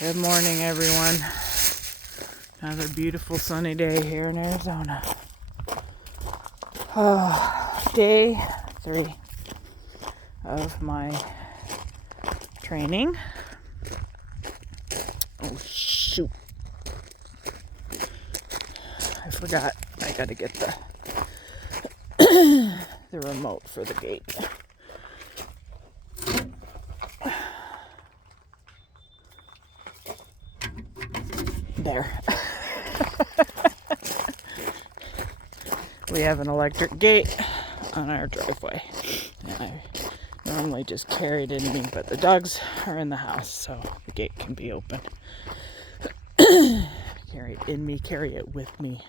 Good morning, everyone. Another beautiful sunny day here in Arizona. Day 3 of my training. Oh, shoot. I forgot. I gotta get the remote for the gate. There. We have an electric gate on our driveway. And I normally just carry it in me, but the dogs are in the house, so the gate can be open. Carry it in me, carry it with me.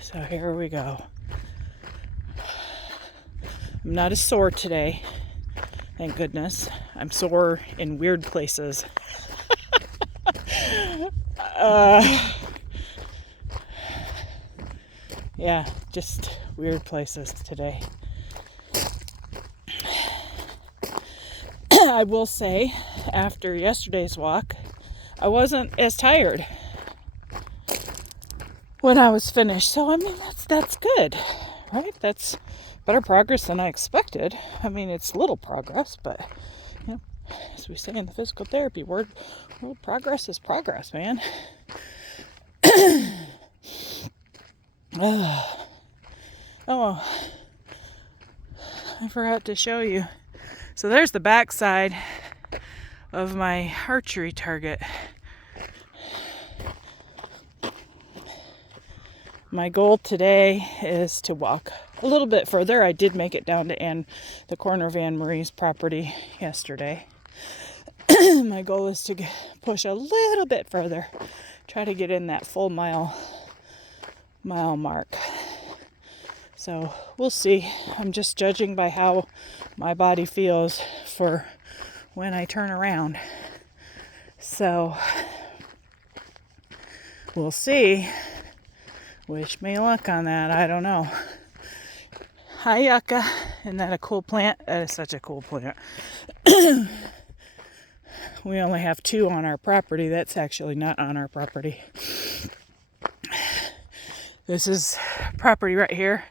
So here we go. I'm not as sore today, thank goodness. I'm sore in weird places. Yeah, just weird places today. I will say, after yesterday's walk, I wasn't as tired when I was finished. So, I mean, that's good, right? That's better progress than I expected. I mean, it's little progress, but, you know, as we say in the physical therapy world, progress is progress, man. Oh, I forgot to show you. So there's the back side of my archery target. My goal today is to walk a little bit further. I did make it down to the corner of Anne Marie's property yesterday. My goal is to push a little bit further, try to get in that full mile mark. So we'll see. I'm just judging by how my body feels for when I turn around. So we'll see. Wish me luck on that. I don't know. Hi, yucca. Isn't that a cool plant? That is such a cool plant. We only have 2 on our property. That's actually not on our property. This is property right here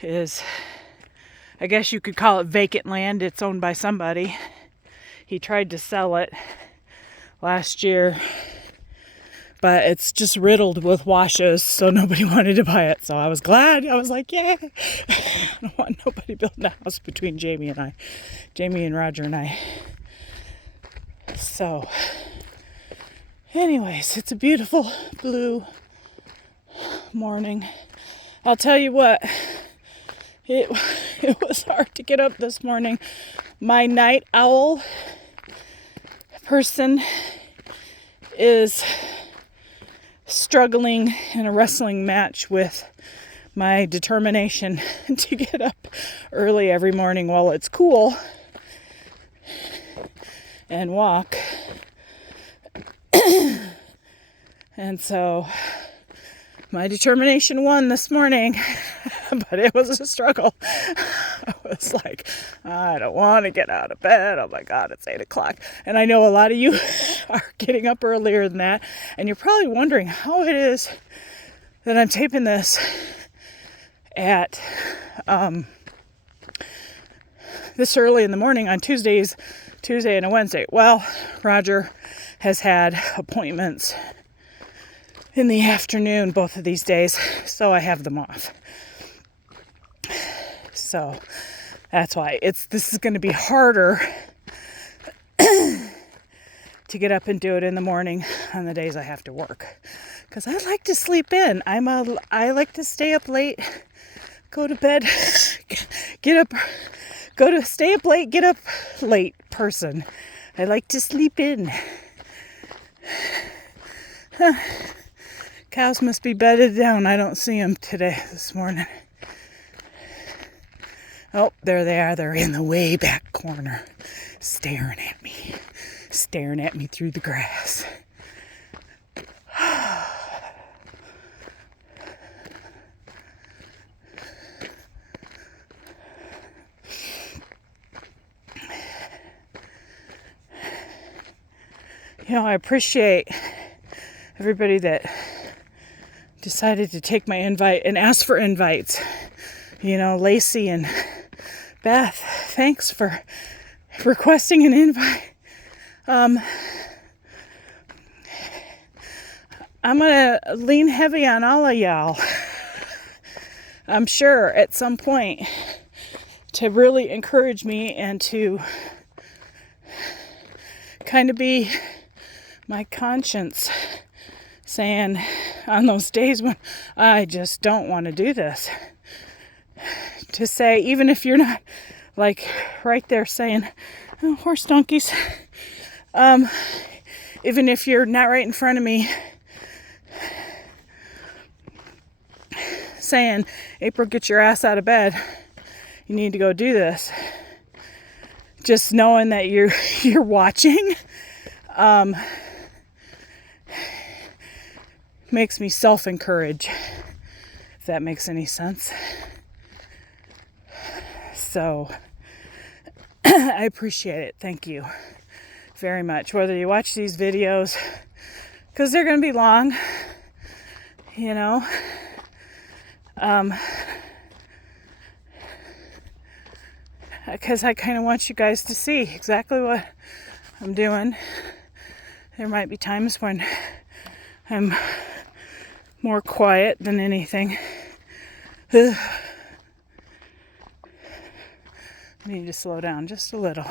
is, I guess you could call it vacant land. It's owned by somebody. He tried to sell it last year, but it's just riddled with washes, so nobody wanted to buy it. So I was glad. I was like, yeah. I don't want nobody building a house between Jamie and Roger and I. So, anyways, it's a beautiful blue morning. I'll tell you what, it was hard to get up this morning. My night owl person is struggling in a wrestling match with my determination to get up early every morning while it's cool and walk. And so my determination won this morning, but it was a struggle. I was like, I don't want to get out of bed. Oh my God, it's 8 o'clock. And I know a lot of you are getting up earlier than that. And you're probably wondering how it is that I'm taping this at this early in the morning on Tuesday and a Wednesday. Well, Roger has had appointments in the afternoon both of these days, so I have them off. So that's why this is going to be harder to get up and do it in the morning on the days I have to work, because I like to sleep in. I like to stay up late, go to bed, stay up late, get up late person. I like to sleep in. Cows must be bedded down. I don't see them this morning. Oh, there they are. They're in the way back corner, staring at me through the grass. I appreciate everybody that decided to take my invite and ask for invites. Lacey and Beth, thanks for requesting an invite. I'm going to lean heavy on all of y'all. I'm sure at some point to really encourage me and to kind of be my conscience saying on those days when I just don't want to do this. To say, even if you're not like right there saying, oh, horse donkeys, even if you're not right in front of me saying, April, get your ass out of bed, you need to go do this, just knowing that you're watching makes me self-encourage, if that makes any sense. So I appreciate it. Thank you very much. Whether you watch these videos, because they're going to be long, because I kind of want you guys to see exactly what I'm doing. There might be times when I'm more quiet than anything. I need to slow down just a little.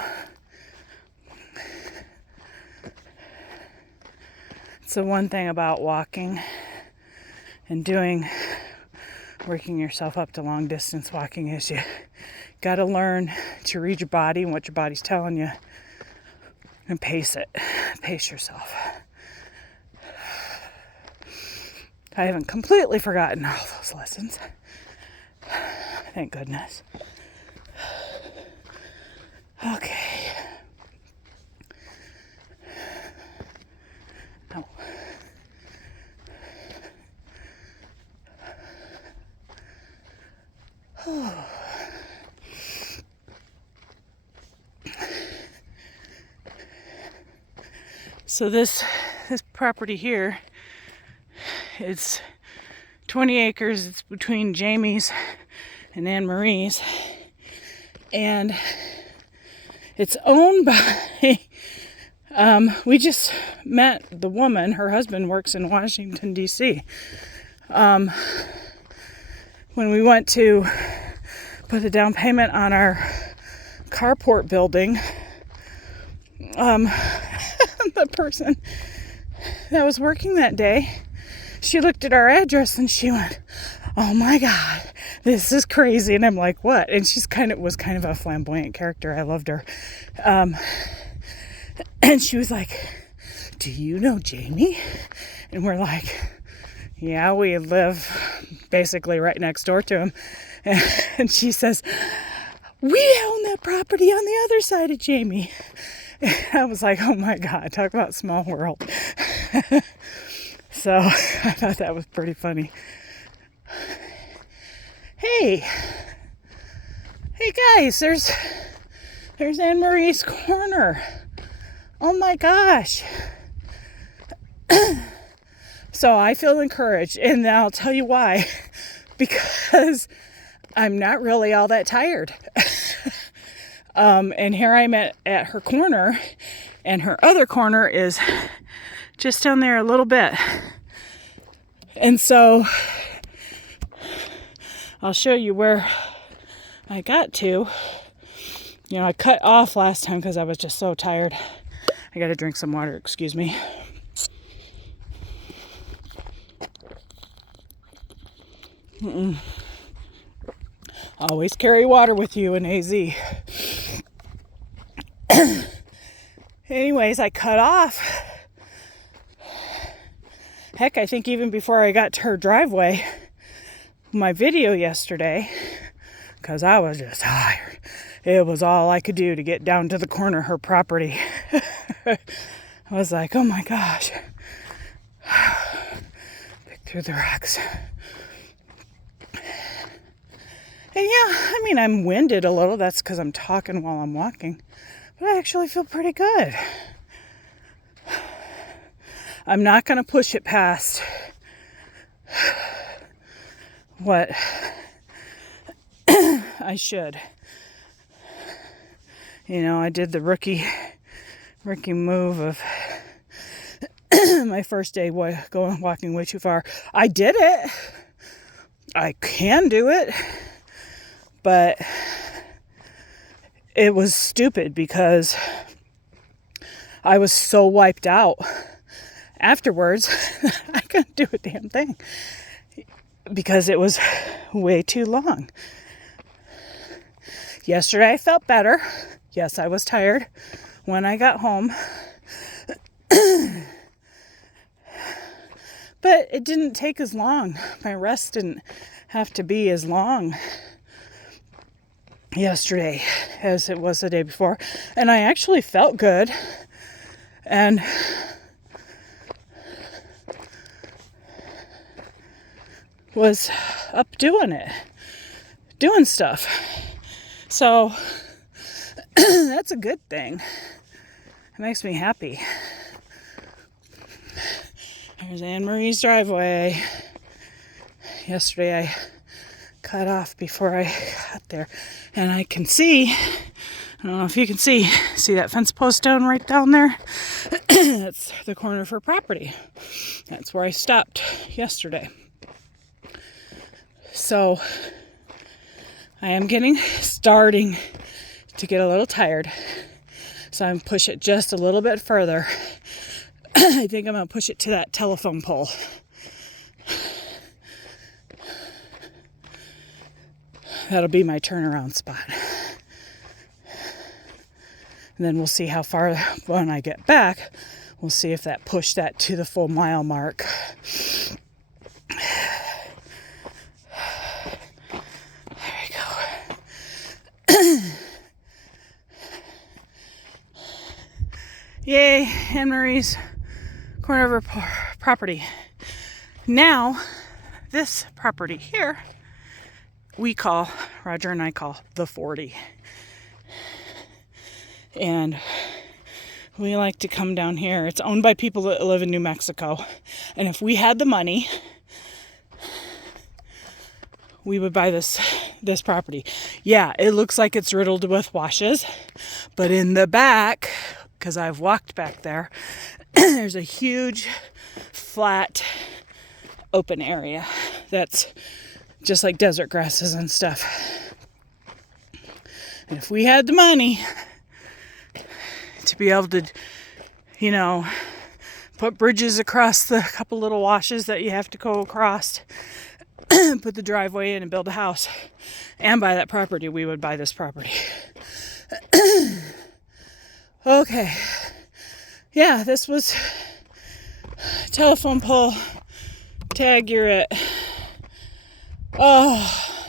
It's the one thing about walking and working yourself up to long distance walking is you got to learn to read your body and what your body's telling you and pace yourself. I haven't completely forgotten all those lessons. Thank goodness. Okay. Oh. So this property here, it's 20 acres. It's between Jamie's and Anne Marie's, and it's owned by we just met the woman. Her husband works in Washington, D.C. When we went to put a down payment on our carport building, the person that was working that day, she looked at our address and she went, oh my God, this is crazy. And I'm like, what? And she's was kind of a flamboyant character. I loved her. And she was like, do you know Jamie? And we're like, yeah, we live basically right next door to him. And she says, we own that property on the other side of Jamie. And I was like, oh my God, talk about small world. So I thought that was pretty funny. Hey guys, there's Anne Marie's Corner. Oh my gosh. So I feel encouraged, and I'll tell you why. Because I'm not really all that tired. And here I'm at her corner, and her other corner is just down there a little bit. And so I'll show you where I got to. I cut off last time because I was just so tired. I gotta drink some water, excuse me. Always carry water with you in AZ. Anyways, I cut off. Heck, I think even before I got to her driveway, my video yesterday, because I was just tired. It was all I could do to get down to the corner of her property. I was like, oh my gosh. Pick through the rocks. And yeah, I'm winded a little. That's because I'm talking while I'm walking. But I actually feel pretty good. I'm not going to push it past what I should. You know, I did the rookie move of my first day walking way too far. I did it. I can do it. But it was stupid because I was so wiped out afterwards. I couldn't do a damn thing because it was way too long. Yesterday I felt better. Yes, I was tired when I got home. But it didn't take as long. My rest didn't have to be as long yesterday as it was the day before. And I actually felt good. And was up doing stuff. So that's a good thing. It makes me happy. There's Anne Marie's driveway. Yesterday I cut off before I got there. And I can see, I don't know if you can see that fence post right down there? That's the corner of her property. That's where I stopped yesterday. So I am starting to get a little tired. So I'm push it just a little bit further. I think I'm going to push it to that telephone pole. That'll be my turnaround spot. And then we'll see how far, when I get back, we'll see if that pushed that to the full mile mark. There we go. Yay, Anne Marie's corner of her property. Now, this property here, Roger and I call the 40. And we like to come down here. It's owned by people that live in New Mexico. And if we had the money, we would buy this property. Yeah, it looks like it's riddled with washes. But in the back, because I've walked back there, there's a huge, flat, open area that's just like desert grasses and stuff. And if we had the money to be able to, put bridges across the couple little washes that you have to go across, put the driveway in and build a house, and buy that property, we would buy this property. Okay. Yeah, this was telephone pole. Tag, you're it. Oh.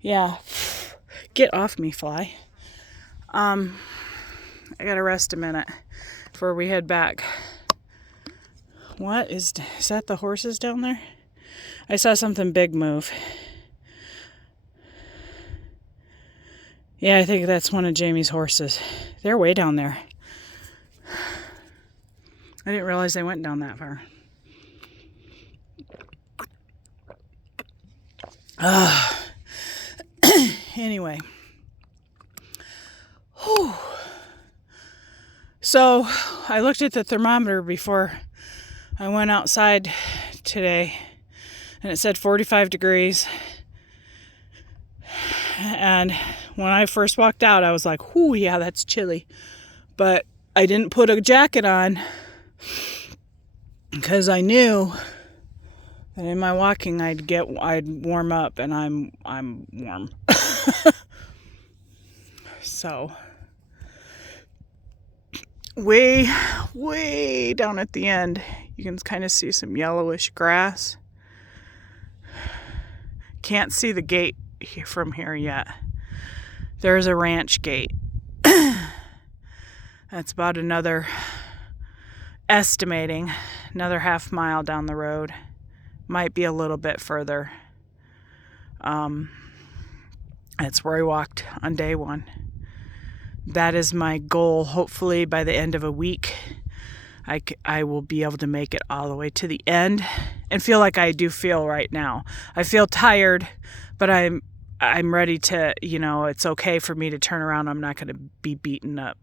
Yeah. Get off me, fly. I gotta rest a minute before we head back. What is that the horses down there? I saw something big move. Yeah, I think that's one of Jamie's horses. They're way down there. I didn't realize they went down that far. Anyway. Whew. So I looked at the thermometer before I went outside today, and it said 45 degrees. And when I first walked out, I was like, whoo, yeah, that's chilly. But I didn't put a jacket on because I knew that in my walking I'd warm up, and I'm warm. So way down at the end, you can kind of see some yellowish grass. Can't see the gate from here yet. There's a ranch gate. That's about estimating another half mile down the road. Might be a little bit further. That's where I walked on day one. That is my goal. Hopefully by the end of a week, I will be able to make it all the way to the end and feel like I do feel right now. I feel tired, but I'm ready to, it's okay for me to turn around. I'm not going to be beaten up.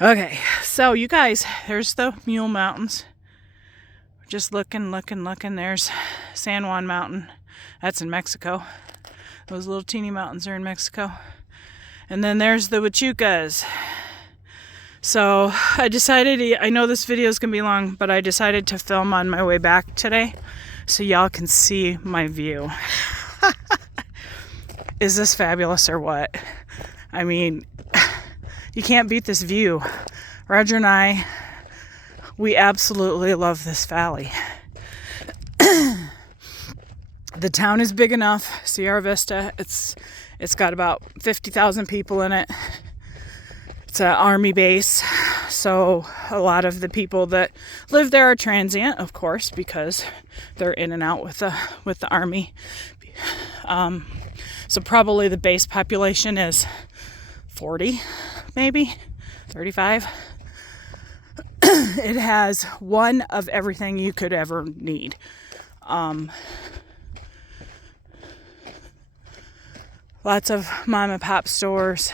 Okay, so you guys, there's the Mule Mountains. Just looking. There's San Juan Mountain. That's in Mexico. Those little teeny mountains are in Mexico. And then there's the Huachucas. So I decided, I know this video is going to be long, but I decided to film on my way back today so y'all can see my view. Is this fabulous or what? I mean, you can't beat this view. Roger and I, we absolutely love this valley. The town is big enough, Sierra Vista. It's got about 50,000 people in it. It's an army base, so a lot of the people that live there are transient, of course, because they're in and out with the army. So probably the base population is 40, maybe 35. It has one of everything you could ever need. Lots of mom and pop stores.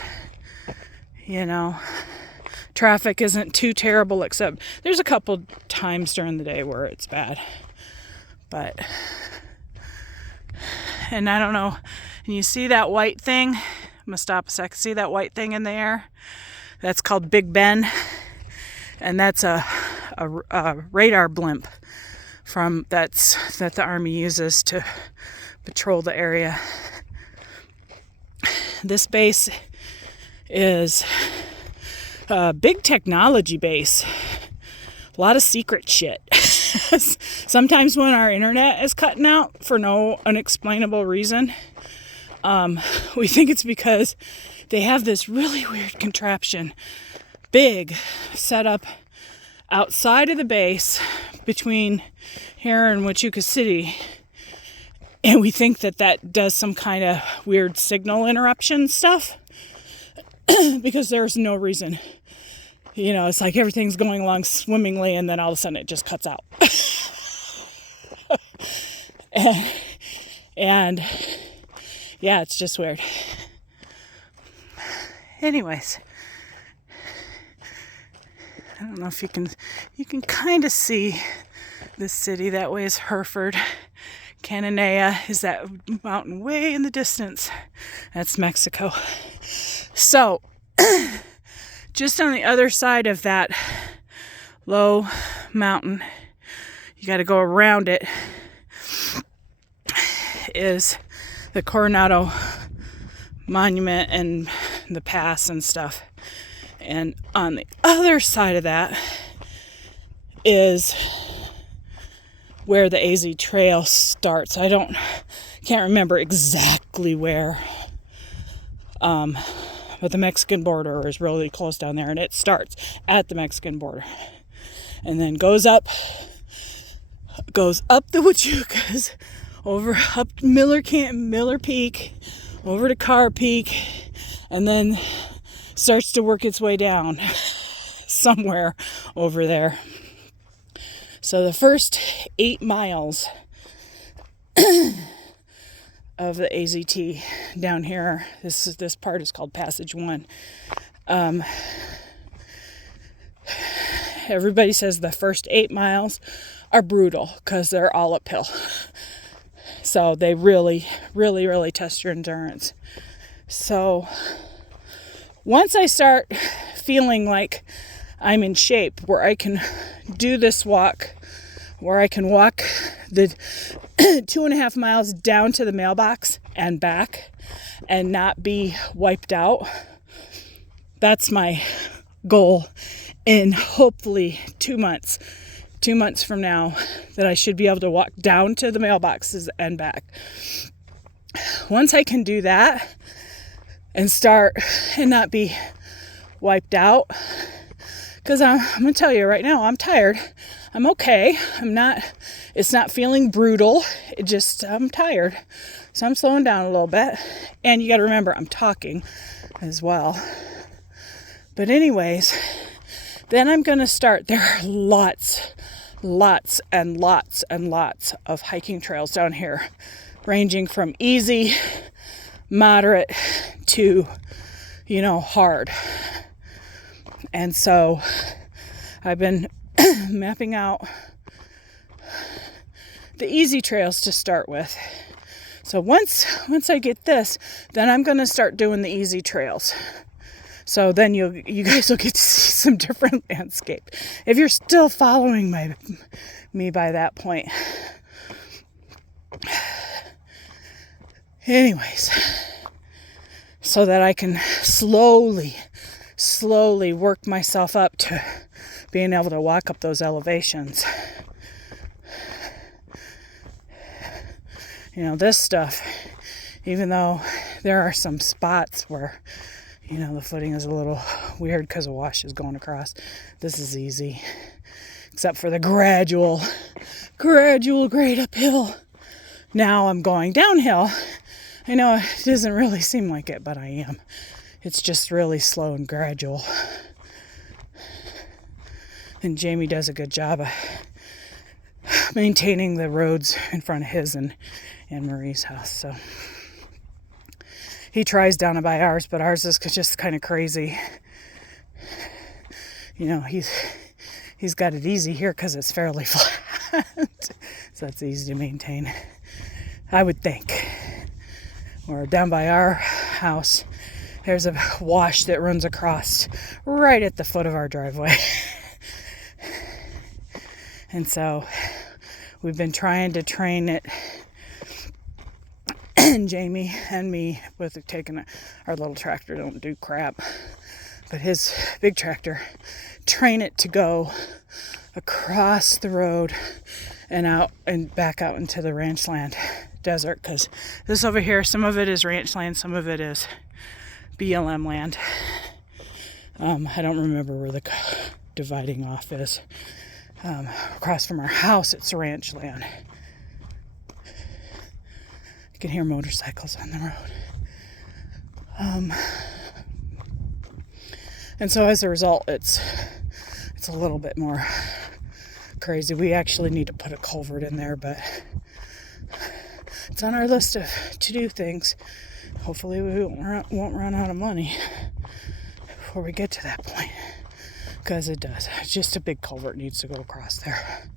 Traffic isn't too terrible, except there's a couple times during the day where it's bad. And I don't know, and you see that white thing? I'm gonna stop a sec. See that white thing in the air? That's called Big Ben, and that's a radar blimp that the Army uses to patrol the area. This base is a big technology base. A lot of secret shit. Sometimes when our internet is cutting out for no unexplainable reason, we think it's because they have this really weird contraption, big, set up outside of the base between here and Huachuca City. And we think that does some kind of weird signal interruption stuff. Because there's no reason. It's like everything's going along swimmingly and then all of a sudden it just cuts out. and yeah, it's just weird. Anyways, I don't know if you can kind of see this city. That way is Hereford. Cananea is that mountain way in the distance. That's Mexico. So, just on the other side of that low mountain, you got to go around it, is the Coronado Monument and the pass and stuff. And on the other side of that is where the AZ Trail starts. Can't remember exactly where, but the Mexican border is really close down there, and it starts at the Mexican border, and then goes up the Huachucas, up Miller Peak, over to Carr Peak, and then starts to work its way down somewhere over there. So the first 8 miles of the AZT down here, this part is called Passage 1. Everybody says the first 8 miles are brutal because they're all uphill. So they really, really, really test your endurance. So once I start feeling like I'm in shape where I can do this walk, where I can walk the 2.5 miles down to the mailbox and back and not be wiped out, that's my goal in hopefully 2 months. 2 months from now, that I should be able to walk down to the mailboxes and back. Once I can do that and start and not be wiped out, because I'm going to tell you right now, I'm tired. I'm okay. It's not feeling brutal. I'm tired. So I'm slowing down a little bit. And you got to remember, I'm talking as well. But anyways, Then I'm going to start. There are lots and lots of hiking trails down here, ranging from easy, moderate to, hard. And so I've been mapping out the easy trails to start with. So once I get this, then I'm going to start doing the easy trails. So then you guys will get to see some different landscape. If you're still following me by that point. Anyways, so that I can slowly work myself up to being able to walk up those elevations. This stuff, even though there are some spots where the footing is a little weird because a wash is going across, this is easy. Except for the gradual grade uphill. Now I'm going downhill. I know it doesn't really seem like it, but I am. It's just really slow and gradual. And Jamie does a good job of maintaining the roads in front of his and Marie's house. So he tries down by ours, but ours is just kind of crazy. He's got it easy here because it's fairly flat. So it's easy to maintain, I would think. Or down by our house, there's a wash that runs across right at the foot of our driveway. And so we've been trying to train it, and Jamie and me with taking our little tractor, don't do crap, but his big tractor, train it to go across the road and out and back out into the ranch land desert, because this over here, some of it is ranch land, some of it is BLM land. I don't remember where the dividing off is. Across from our house, it's ranch land. You can hear motorcycles on the road. And so as a result, it's a little bit more crazy. We actually need to put a culvert in there, but it's on our list of to-do things. Hopefully we won't run out of money before we get to that point. Because it does. Just a big culvert needs to go across there.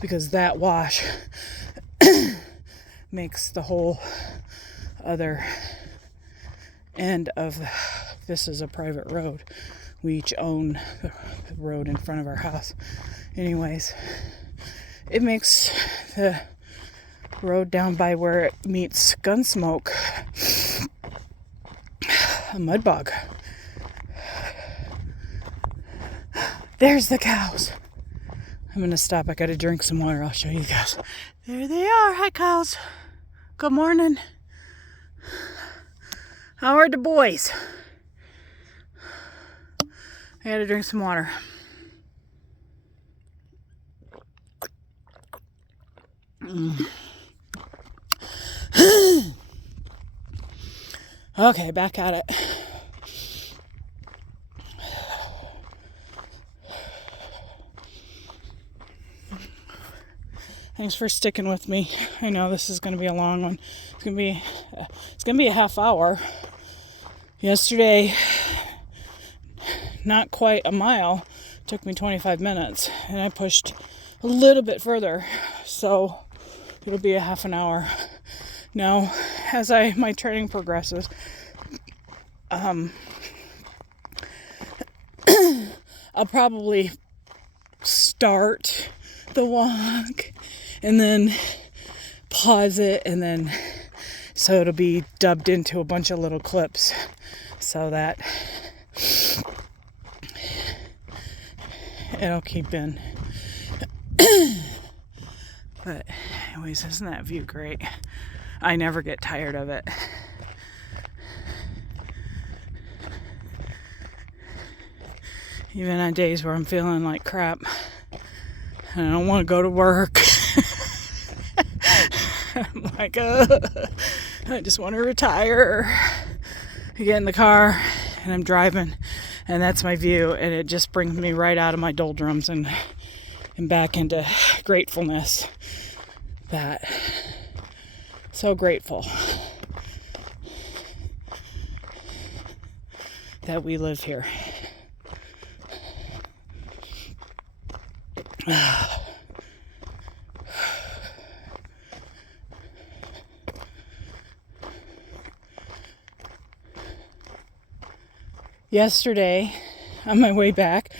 Because that wash makes the whole other end of this is a private road. We each own the road in front of our house. Anyways, it makes the road down by where it meets Gunsmoke a mud bog. There's the cows. I'm going to stop. I got to drink some water. I'll show you guys. There they are. Hi, cows. Good morning. How are the boys? I got to drink some water. Okay, back at it. Thanks for sticking with me. I know this is going to be a long one. It's going to be a half hour. Yesterday, not quite a mile, took me 25 minutes, and I pushed a little bit further, so it'll be a half an hour. Now, as my training progresses, I'll probably start the walk and then pause it, and then so it'll be dubbed into a bunch of little clips so that it'll keep in. But anyways, isn't that view great? I never get tired of it. Even on days where I'm feeling like crap and I don't want to go to work. I'm like, I just want to retire. I get in the car and I'm driving And that's my view, and it just brings me right out of my doldrums and back into gratefulness. That so grateful that we live here. Yesterday, on my way back,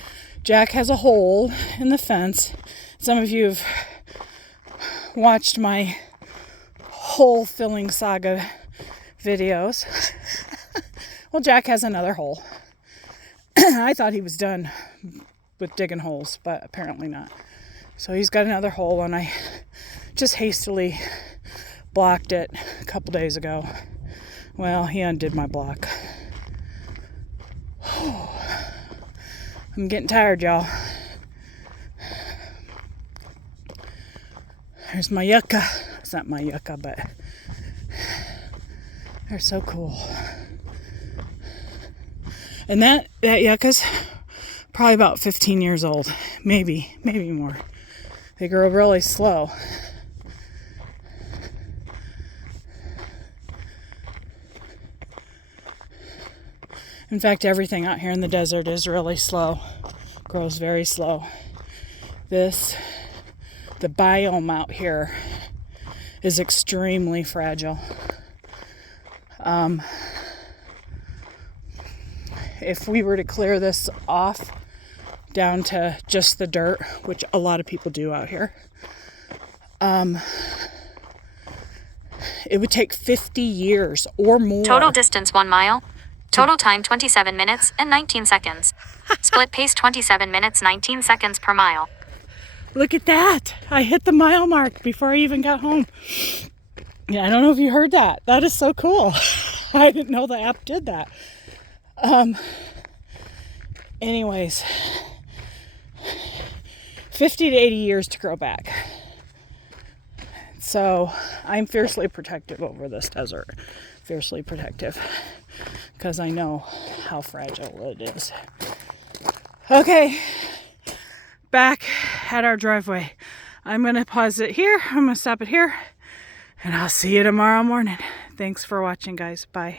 Jack has a hole in the fence. Some of you have watched my hole filling saga videos. Well, Jack has another hole. I thought he was done with digging holes, but apparently not. So he's got another hole, and I just hastily blocked it a couple days ago. Well, he undid my block. I'm getting tired, y'all. There's my yucca. It's not my yucca, but they're so cool. And that yucca's probably about 15 years old. Maybe more. They grow really slow. In fact, everything out here in the desert is really slow. Grows very slow. The biome out here is extremely fragile. If we were to clear this off down to just the dirt, which a lot of people do out here, it would take 50 years or more. Total distance 1 mile. Total time 27 minutes and 19 seconds. Split pace 27 minutes 19 seconds per mile. Look at that. I hit the mile mark before I even got home. Yeah, I don't know if you heard that. That is so cool. I didn't know the app did that. Anyways, 50 to 80 years to grow back. So I'm fiercely protective over this desert. Fiercely protective. Because I know how fragile it is. Okay. Back at our driveway. I'm going to pause it here. I'm going to stop it here. And I'll see you tomorrow morning. Thanks for watching, guys. Bye.